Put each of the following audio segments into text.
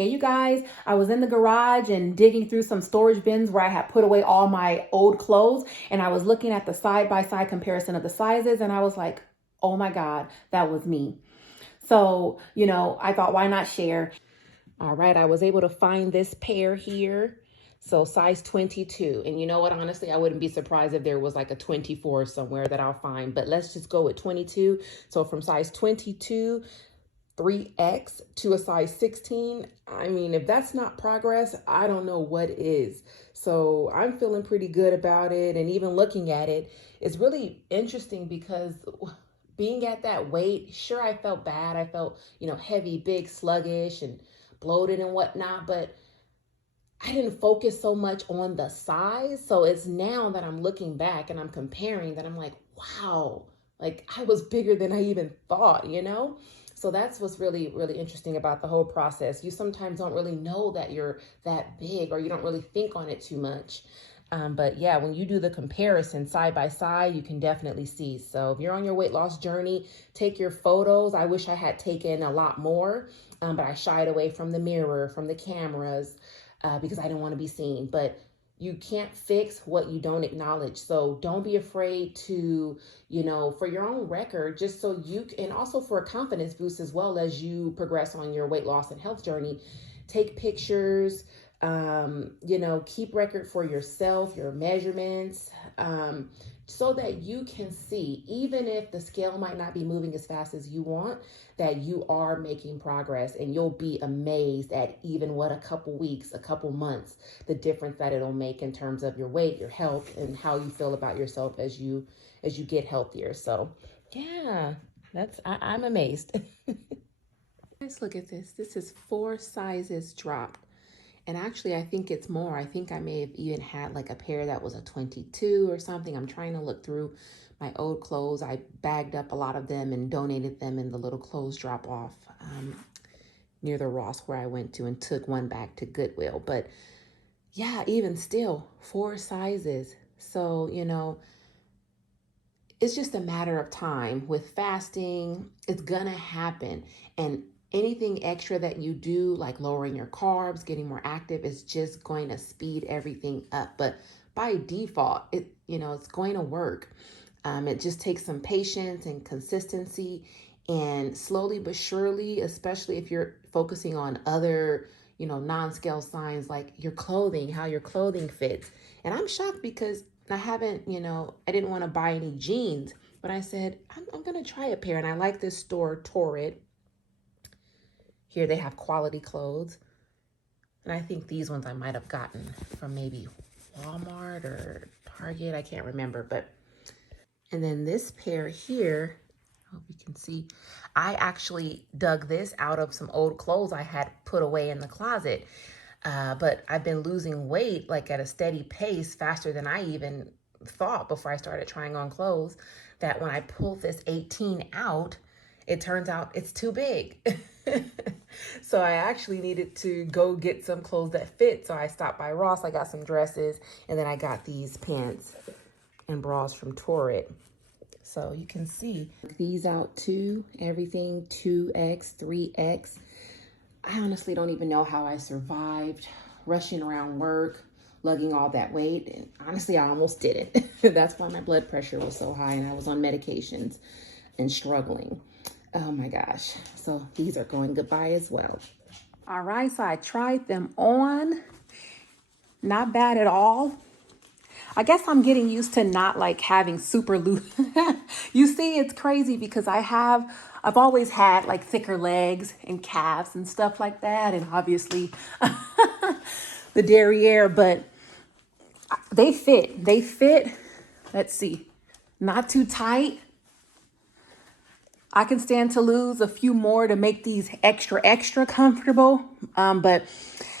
Hey you guys, I was in the garage and digging through some storage bins where I had put away all my old clothes, and I was looking at the side-by-side comparison of the sizes, and I was like, oh my God, that was me. So, I thought, why not share? All right, I was able to find this pair here. So size 22. And you know what, honestly, I wouldn't be surprised if there was like a 24 somewhere that I'll find, but let's just go with 22. So from size 22, 3X to a size 16. I mean, if that's not progress, I don't know what is. So I'm feeling pretty good about it. And even looking at it, it's really interesting because being at that weight, sure, I felt bad. I felt, heavy, big, sluggish, and bloated and whatnot, but I didn't focus so much on the size. So it's now that I'm looking back and I'm comparing that I'm like, wow, like I was bigger than I even thought, So that's what's really, really interesting about the whole process. You sometimes don't really know that you're that big, or you don't really think on it too much. But yeah, when you do the comparison side by side, you can definitely see. So if you're on your weight loss journey, take your photos. I wish I had taken a lot more, but I shied away from the mirror, from the cameras, because I didn't want to be seen. But you can't fix what you don't acknowledge. So don't be afraid to, for your own record, just so you can, and also for a confidence boost as well as you progress on your weight loss and health journey, take pictures, keep record for yourself, your measurements, so that you can see, even if the scale might not be moving as fast as you want, that you are making progress, and you'll be amazed at even what a couple weeks, a couple months, the difference that it'll make in terms of your weight, your health, and how you feel about yourself as you get healthier. So yeah, I'm amazed. Let's look at this. This is 4 sizes dropped. And actually, I think it's more. I think I may have even had like a pair that was a 22 or something. I'm trying to look through my old clothes. I bagged up a lot of them and donated them in the little clothes drop off near the Ross where I went to, and took one back to Goodwill. But yeah, even still, 4 sizes. So, it's just a matter of time. With fasting, it's gonna happen. And anything extra that you do, like lowering your carbs, getting more active, is just going to speed everything up. But by default, it's going to work. It just takes some patience and consistency, and slowly but surely, especially if you're focusing on other, non-scale signs like your clothing, how your clothing fits. And I'm shocked because I haven't, I didn't want to buy any jeans, but I said, I'm going to try a pair. And I like this store, Torrid. Here they have quality clothes. And I think these ones I might have gotten from maybe Walmart or Target. I can't remember. And then this pair here, I hope you can see, I actually dug this out of some old clothes I had put away in the closet. But I've been losing weight like at a steady pace, faster than I even thought before I started trying on clothes, that when I pulled this 18 out, it turns out it's too big. So I actually needed to go get some clothes that fit. So I stopped by Ross, I got some dresses, and then I got these pants and bras from Torrid. So you can see these out too, everything 2X, 3X. I honestly don't even know how I survived rushing around work, lugging all that weight. And honestly, I almost didn't. That's why my blood pressure was so high and I was on medications and struggling. Oh my gosh. So these are going goodbye as well. All right, so I tried them on. Not bad at all. I guess I'm getting used to not like having super loose. You see, it's crazy because I've always had like thicker legs and calves and stuff like that. And obviously the derriere, but they fit. Let's see, not too tight. I can stand to lose a few more to make these extra comfortable. But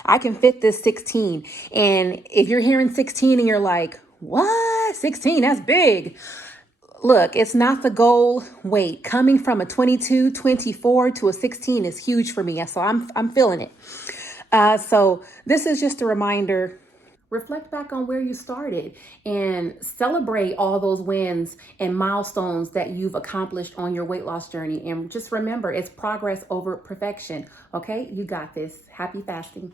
I can fit this 16. And if you're hearing 16 and you're like, what? 16, that's big. Look, it's not the goal weight. Coming from a 22, 24 to a 16 is huge for me. So I'm feeling it. So this is just a reminder. reflect back on where you started and celebrate all those wins and milestones that you've accomplished on your weight loss journey. And just remember, it's progress over perfection. Okay, you got this. Happy fasting.